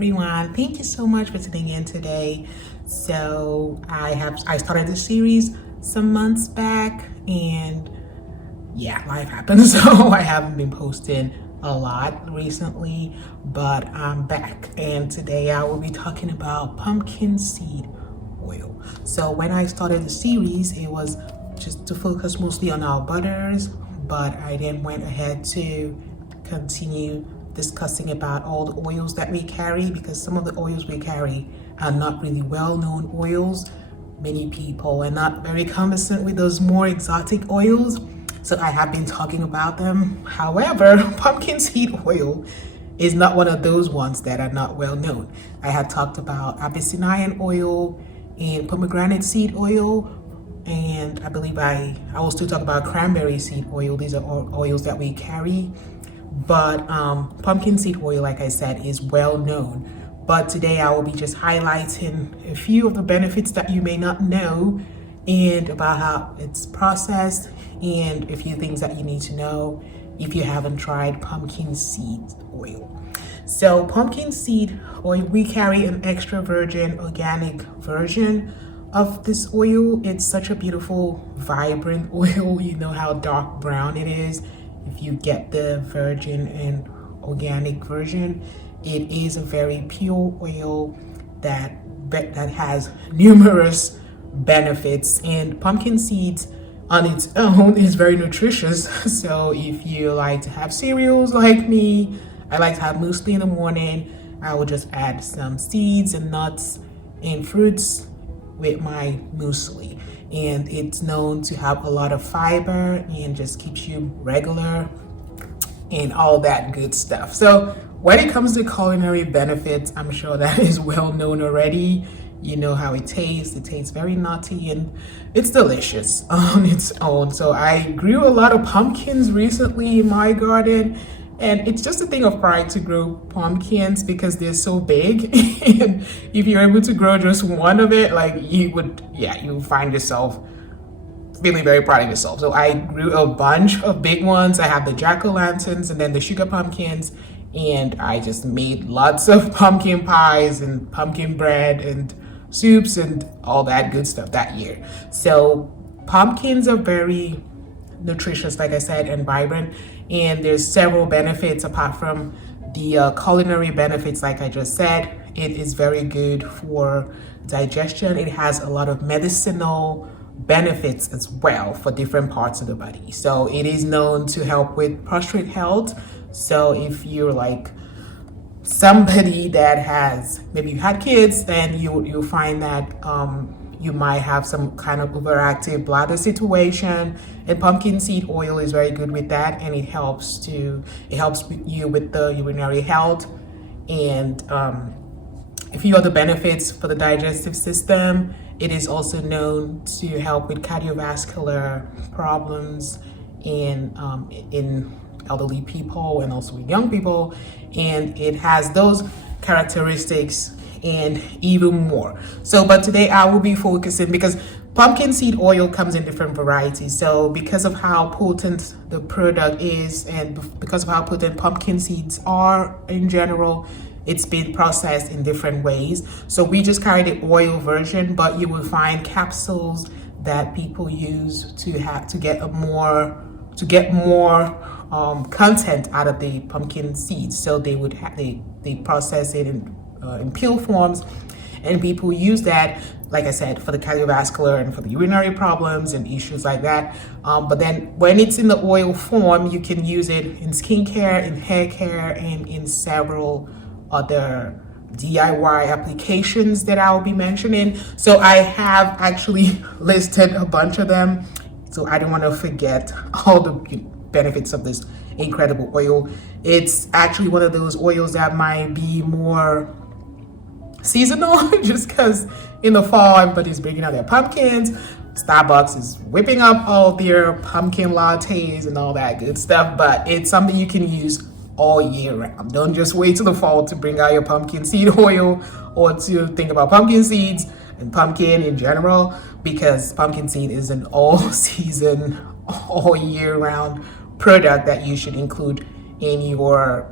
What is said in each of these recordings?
everyone. Thank you so much for tuning in today. So I started this series some months back, and yeah, life happens. So I haven't been posting a lot recently, but I'm back, and today I will be talking about pumpkin seed oil. So when I started the series, it was just to focus mostly on our butters, but I then went ahead to continue discussing about all the oils that we carry, because some of the oils we carry are not really well-known oils. Many people are not very conversant with those more exotic oils, so I have been talking about them. However, pumpkin seed oil is not one of those ones that are not well known. I had talked about Abyssinian oil and pomegranate seed oil, and I believe I will still talk about cranberry seed oil. These are all oils that we carry. But pumpkin seed oil, like I said, is well known. But today I will be just highlighting a few of the benefits that you may not know, and about how it's processed, and a few things that you need to know if you haven't tried pumpkin seed oil. So pumpkin seed oil, we carry an extra virgin organic version of this oil. It's such a beautiful, vibrant oil. You know how dark brown it is. If you get the virgin and organic version, it is a very pure oil that has numerous benefits. And pumpkin seeds on its own is very nutritious. So if you like to have cereals like me, I like to have muesli in the morning, I will just add some seeds and nuts and fruits with my muesli. And it's known to have a lot of fiber and just keeps you regular and all that good stuff. So when it comes to culinary benefits, I'm sure that is well known already. You know how it tastes. It tastes very nutty and it's delicious on its own. So I grew a lot of pumpkins recently in my garden, and it's just a thing of pride to grow pumpkins because they're so big. And if you're able to grow just one of it, like you find yourself feeling very proud of yourself. So I grew a bunch of big ones. I have the jack-o'-lanterns and then the sugar pumpkins, and I just made lots of pumpkin pies and pumpkin bread and soups and all that good stuff that year. So pumpkins are very nutritious, like I said, and vibrant, and there's several benefits apart from the culinary benefits. Like I just said, it is very good for digestion. It has a lot of medicinal benefits as well for different parts of the body. So it is known to help with prostate health. So if you're like somebody that has, maybe you had kids, then you'll find that you might have some kind of overactive bladder situation, and pumpkin seed oil is very good with that, and it helps you with the urinary health and a few other benefits for the digestive system. It is also known to help with cardiovascular problems in elderly people and also with young people, and it has those characteristics and even more. So, but today I will be focusing, because pumpkin seed oil comes in different varieties. So because of how potent the product is, and because of how potent pumpkin seeds are in general, it's been processed in different ways. So we just carry the oil version, but you will find capsules that people use to get more content out of the pumpkin seeds. So they process it in pill forms, and people use that, like I said, for the cardiovascular and for the urinary problems and issues like that. But then when it's in the oil form, you can use it in skincare, in hair care, and in several other DIY applications that I will be mentioning. So I have actually listed a bunch of them, so I don't want to forget all the benefits of this incredible oil. It's actually one of those oils that might be more seasonal, just because in the fall everybody's bringing out their pumpkins. Starbucks is whipping up all their pumpkin lattes and all that good stuff, but it's something you can use all year round. Don't just wait till the fall to bring out your pumpkin seed oil or to think about pumpkin seeds and pumpkin in general, because pumpkin seed is an all season, all year round product that you should include in your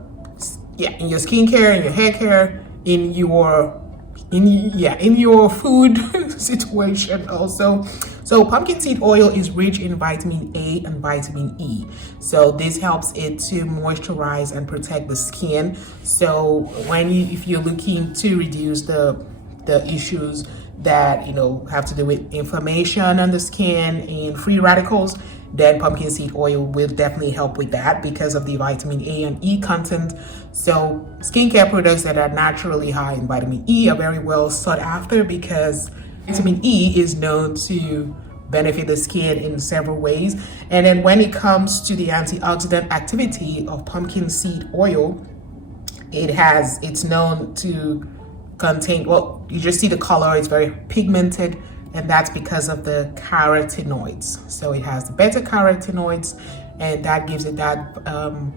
skincare and your hair care in your in your food situation also. So pumpkin seed oil is rich in vitamin A and vitamin E, so this helps it to moisturize and protect the skin. So if you're looking to reduce the issues that have to do with inflammation on the skin and free radicals, then pumpkin seed oil will definitely help with that because of the vitamin A and E content. So skincare products that are naturally high in vitamin E are very well sought after because vitamin E is known to benefit the skin in several ways. And then when it comes to the antioxidant activity of pumpkin seed oil, it's known to contain, well, you just see the color, it's very pigmented, and that's because of the carotenoids. So it has the beta carotenoids, and that gives it that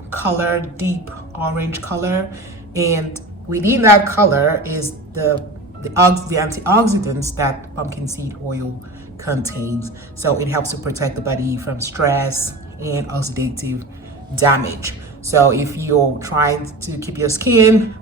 color, deep orange color. And within that color is the antioxidants that pumpkin seed oil contains. So it helps to protect the body from stress and oxidative damage. So if you're trying to keep your skin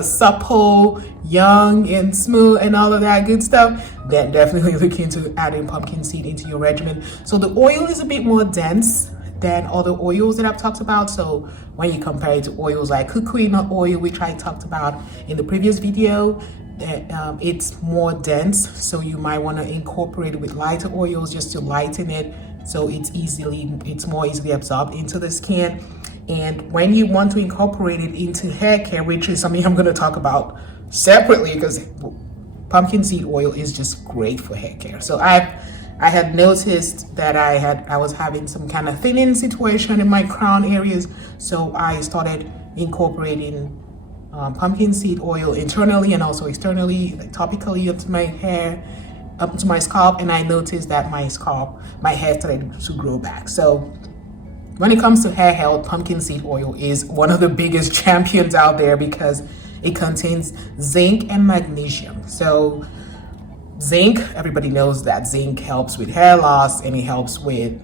supple, young, and smooth, and all of that good stuff, then definitely look into adding pumpkin seed into your regimen. So the oil is a bit more dense than other oils that I've talked about. So when you compare it to oils like coconut oil, which I talked about in the previous video, that it's more dense. So you might want to incorporate it with lighter oils just to lighten it, so it's more easily absorbed into the skin. And when you want to incorporate it into hair care, which is something I'm going to talk about separately, because pumpkin seed oil is just great for hair care. So I had noticed that I was having some kind of thinning situation in my crown areas, so I started incorporating pumpkin seed oil internally and also externally, like topically, into my hair, up to my scalp, and I noticed that my hair started to grow back. So when it comes to hair health, pumpkin seed oil is one of the biggest champions out there because it contains zinc and magnesium. So zinc, everybody knows that zinc helps with hair loss, and it helps with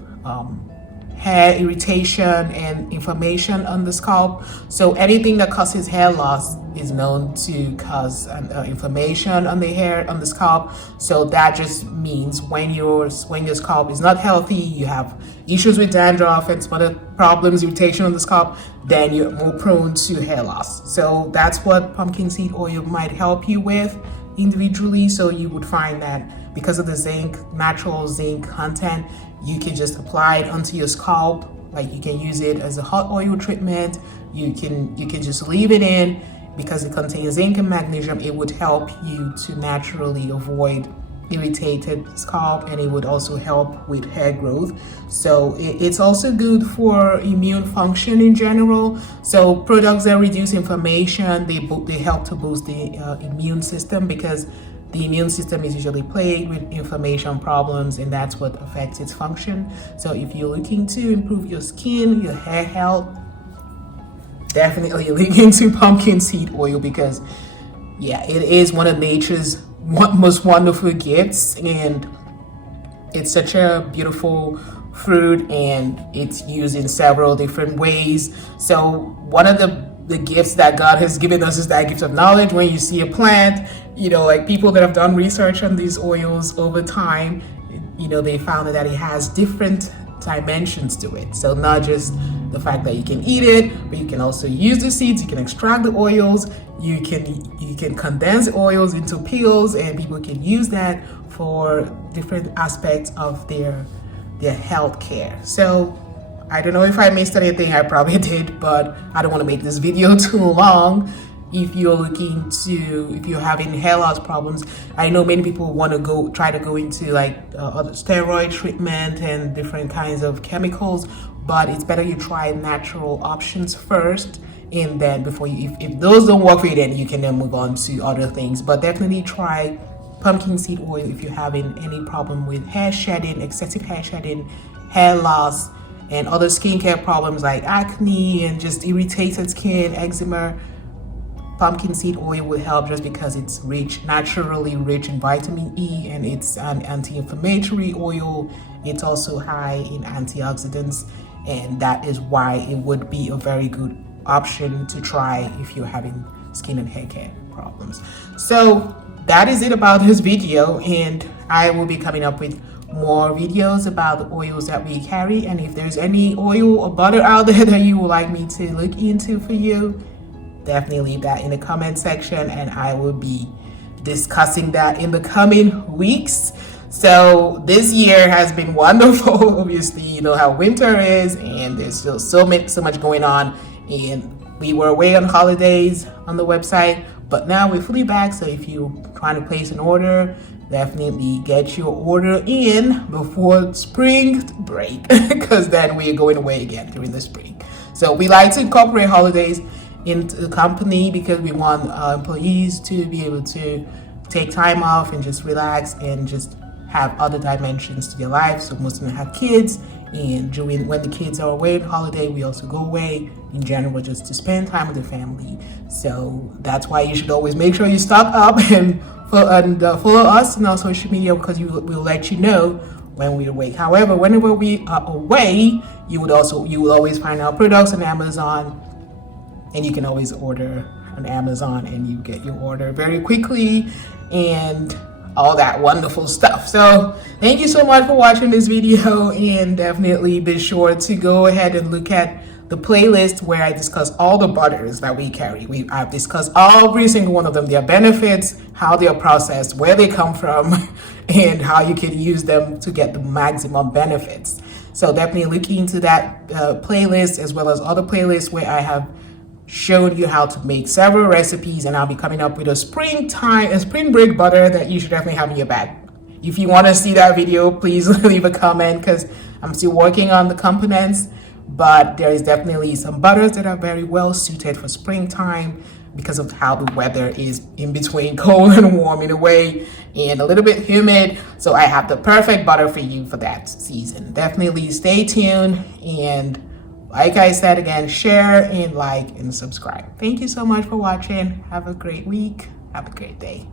hair irritation and inflammation on the scalp. So anything that causes hair loss is known to cause inflammation on the hair, on the scalp. So that just means when your scalp is not healthy, you have issues with dandruff and some other problems, irritation on the scalp, then you're more prone to hair loss. So that's what pumpkin seed oil might help you with individually. So you would find that because of the natural zinc content, you can just apply it onto your scalp. Like you can use it as a hot oil treatment. You can just leave it in because it contains zinc and magnesium. It would help you to naturally avoid irritated scalp, and it would also help with hair growth. So it's also good for immune function in general. So products that reduce inflammation, they help to boost the immune system, because the immune system is usually plagued with inflammation problems, and that's what affects its function. So if you're looking to improve your skin, your hair health, definitely look into pumpkin seed oil, because it is one of nature's most wonderful gifts, and it's such a beautiful fruit, and it's used in several different ways. So one of the gifts that God has given us is that gift of knowledge. When you see a plant, like people that have done research on these oils over time, they found that it has different dimensions to it. So not just the fact that you can eat it, but you can also use the seeds, you can extract the oils, you can condense oils into pills, and people can use that for different aspects of their health care. So I don't know if I missed anything, I probably did, but I don't want to make this video too long. If you're having hair loss problems, I know many people want to try to go into other steroid treatment and different kinds of chemicals, but it's better you try natural options first, and then if those don't work for you, then you can then move on to other things. But definitely try pumpkin seed oil if you're having any problem with hair shedding, excessive hair shedding, hair loss, and other skincare problems like acne and just irritated skin, eczema. Pumpkin seed oil will help just because it's naturally rich in vitamin E, and it's an anti-inflammatory oil. It's also high in antioxidants, and that is why it would be a very good option to try if you're having skin and hair care problems. So that is it about this video, and I will be coming up with more videos about the oils that we carry. And if there's any oil or butter out there that you would like me to look into for you, definitely leave that in the comment section, and I will be discussing that in the coming weeks. So this year has been wonderful. Obviously, you know how winter is, and there's still so much going on. And we were away on holidays on the website, but now we're fully back. So if you're trying to place an order, definitely get your order in before spring break, because then we're going away again during the spring. So we like to incorporate holidays into the company because we want our employees to be able to take time off and just relax and just have other dimensions to their life. So most of them have kids, and when the kids are away on holiday, we also go away in general just to spend time with the family. So that's why you should always make sure you stock up and follow us on our social media, because we'll let you know when we're away. However, whenever we are away, you will always find our products on Amazon, and you can always order on Amazon and you get your order very quickly and all that wonderful stuff. So thank you so much for watching this video, and definitely be sure to go ahead and look at the playlist where I discuss all the butters that we carry. I've discussed every single one of them, their benefits, how they are processed, where they come from, and how you can use them to get the maximum benefits. So definitely look into that playlist, as well as other playlists where I have shown you how to make several recipes, and I'll be coming up with a spring break butter that you should definitely have in your bag. If you want to see that video, please leave a comment, because I'm still working on the components, but there is definitely some butters that are very well suited for springtime because of how the weather is in between cold and warm in a way, and a little bit humid. So I have the perfect butter for you for that season. Definitely stay tuned, and like I said again, share and like and subscribe. Thank you so much for watching. Have a great week. Have a great day.